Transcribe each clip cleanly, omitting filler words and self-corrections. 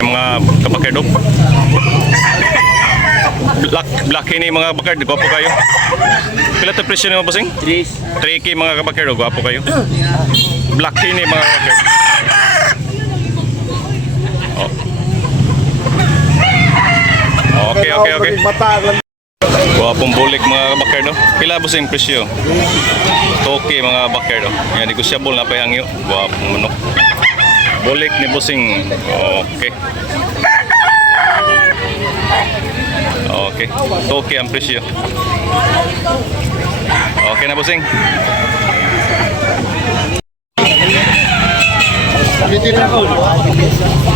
Mga kabakerdo. Black ini mga kabakerdo, gwapo kayo. Pila to presyo nimo bossing? 3K mga kabakerdo, gwapo kayo. Black ini mga kabakerdo. Oh. Okay. Gwapong bulik mga kabakerdo. Pila bossing presyo? 2K mga kabakerdo. Yan negosyable na pa hangyo. Gwapong manok. Bulik ni bossing. Okay. Okay. Okay ang presyo. Okay na bossing.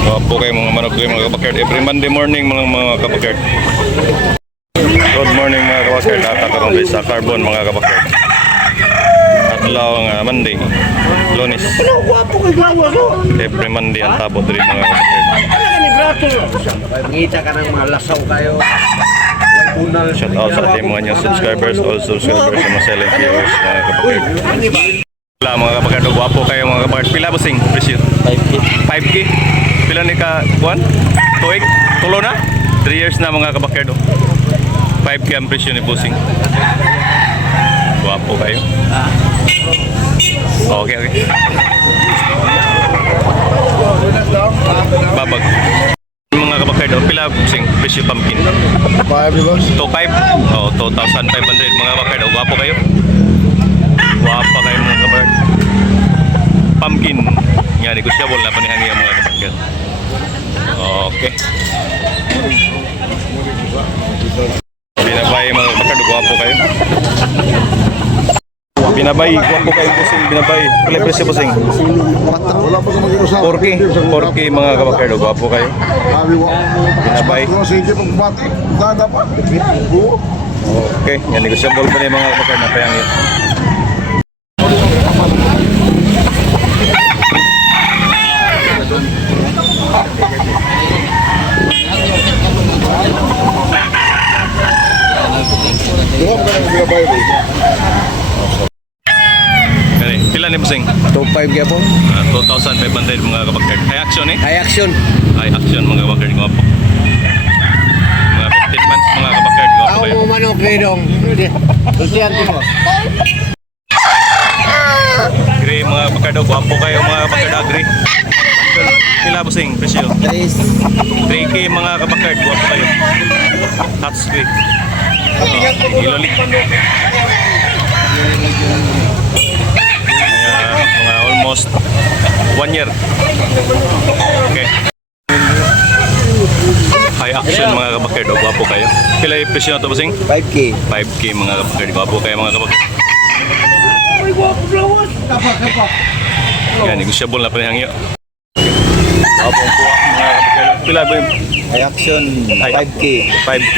Wapo kayo mga manok kayo mga kabakard. Every Monday morning mga kabakard. Good morning mga kabakard. Nakakaroon tayo sa carbon mga kabakard. Adlaw nga Monday, Lunes. Every Monday ang tabot rin mga kapatid. Ngita ka ng mga lasaw kayo. Shout out sa ating mga new subscribers, all subscribers sa mga silent viewers mga kapatid. Wala mga kapatid, guwapo kayo mga kapatid. Pila bossing? Presyo? 5K. Pila ni ka, kuwan? Tuig? Tulo na? 3 years na mga kapatid. 5K ang presyo ni bossing. Guwapo kayo. Okay. Babag. Mga kabakerdo, pila sing presyo pumpkin? 5 boss. 2.5? Oh, 2,500 mga kabakerdo. Guwapo kayo. Guwapo kayo mga kabakerdo. Pumpkin. Nga, negosyable na panihangin mga kabakerdo. Okay. Binabay mga kabakerdo, guwapo kayo. Binabay, guwapo kayo bossing, binabay. Pila presyo bossing? Wala pa sa mag-iusap. 4K mga kabakerdo, guwapo kayo. Binabay. Okay, yan negosyable pa rin mga kabakerdo na payang yun. Pila ni bossing? 2.5 gyapon. 2,500 mga kabakerdo. High action eh? High action. High action mga kabakerdo, guwapo. Mga 15 months mga kabakerdo, guwapo Ako kayo. mo manok redong. Tusiyan mo. Agree mga kabakerdo, guwapo kayo mga kabakerdo, agree. Pila bossing, presyo? 3K mga kabakerdo, guwapo kayo. Hot squid. Ilolik. Mga almost 1 year. Okay. High action mga kabakerdo, guwapo kayo. Pila yung presyo na ito bossing? 5K. 5K mga kabakerdo, guwapo kayo mga kabakerdo. Yan, negosyable na panihangyo. Guwapong kuha mga kabakerdo. Pila ba yung High action. 5K. 5K?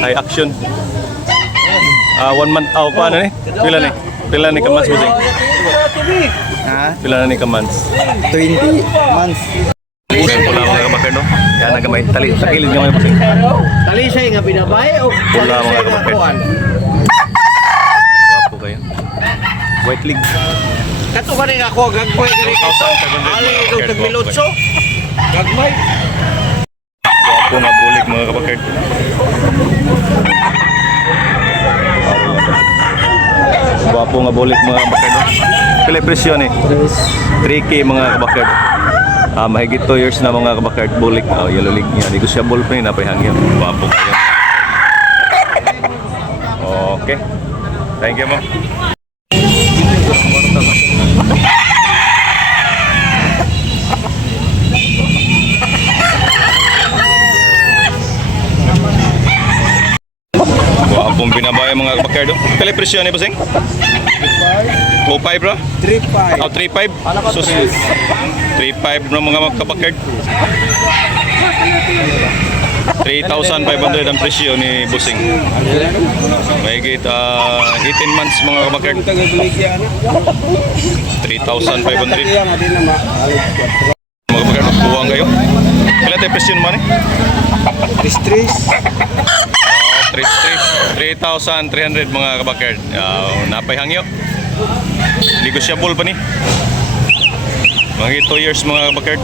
High action. 1 month, paano ni? Pila ni? Pila ni ka-months bossing? Ha? Pila na ni ka-months? 20 months. Bukan pula mga kabakerdo. Yan na gamay. Takilid nga mga bossing. Talisay nga binabay o Pula mga talisay nga kabakerdo. kuan. Guwapo kayo. White leg. Kato ka rin ako, gagmay ka rin ito. 2,500 Ali, mga ito kabakerdo, tagmilotso. Gagmay. Guwapo nga bulik mga kabakerdo. Guwapo nga bulik mga kabakerdo. Pila yung presyo ni? 3K mga kabakerdo. Mahigit 2 years na mga kabakerdo bulik. Yellow leg niya. Negosyable pa rin. Napahangyan. Guwapo kayo. Okay. Thank you mo. Guwapong binabaya mga kabakerdo. Pila yung presyo ni bossing? 2.5 bro? 3.5. 3.5? Sus. 3.5 na mga kabakerdo. 3,500 ang presyo ni bossing. Mahigit 18 months mga kabakerdo. 3,500. Mga kabakerdo, buwang kayo. Kailan tayo presyo naman eh? 3,300 mga kabakard. Napay hangyo. Negosyable pa ni. Mga 2 years mga kabakard.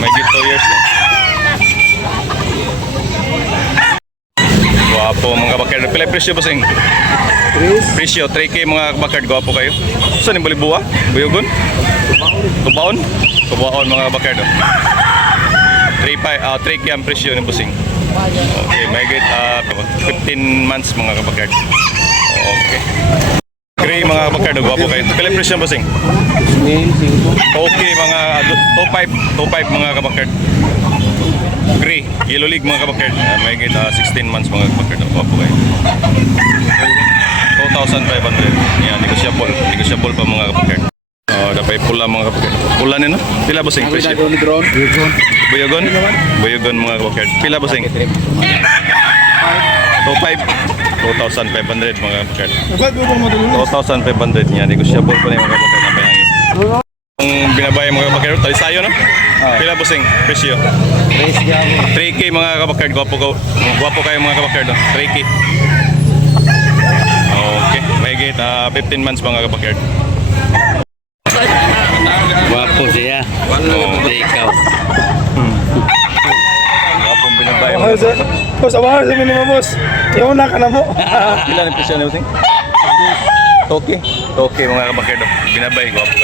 May 2 years. Gwapo mga kabakard. Pila yung presyo bossing? Presyo 3K mga kabakard. Gwapo kayo. Saan yung balibuwa? Buyogon? Tubaon? Tubaon mga kabakard. 3K ang presyo ng bossing. Okay, may get 15 months mga kabakard. Okay. Gray mga kabakard. Gwapo kayo. Pila yung presyo bossing? Okay mga 2.5 mga kabakard. Gray, Yellow League mga kabakard. May get 16 months mga kabakard. Gwapo kayo. 2,500. Yan, negotiable pa mga kapagkard. Dapat pula mga kapagkard. Pula nino? Pila bossing presyo? Buyogon? Buyogon mga kapagkard. Pila bossing? 2,500 mga kapagkard. 2,500 yan, negotiable pa na yung mga kapagkard. Ang binabayang mga kapagkard, talisayo no? Pila bossing presyo? 3K mga kapagkard. Gwapo kayo mga kapagkard. 3K. Okay, may gate 15 months mga kapakard. Wapo siya. Ikaw. Gapong binabay mo. Boss, awahan sa minimum, boss. Iyon na ka na mo. Ilan ang presyo na using? Toke mga kapakard. Binabay, gwapo.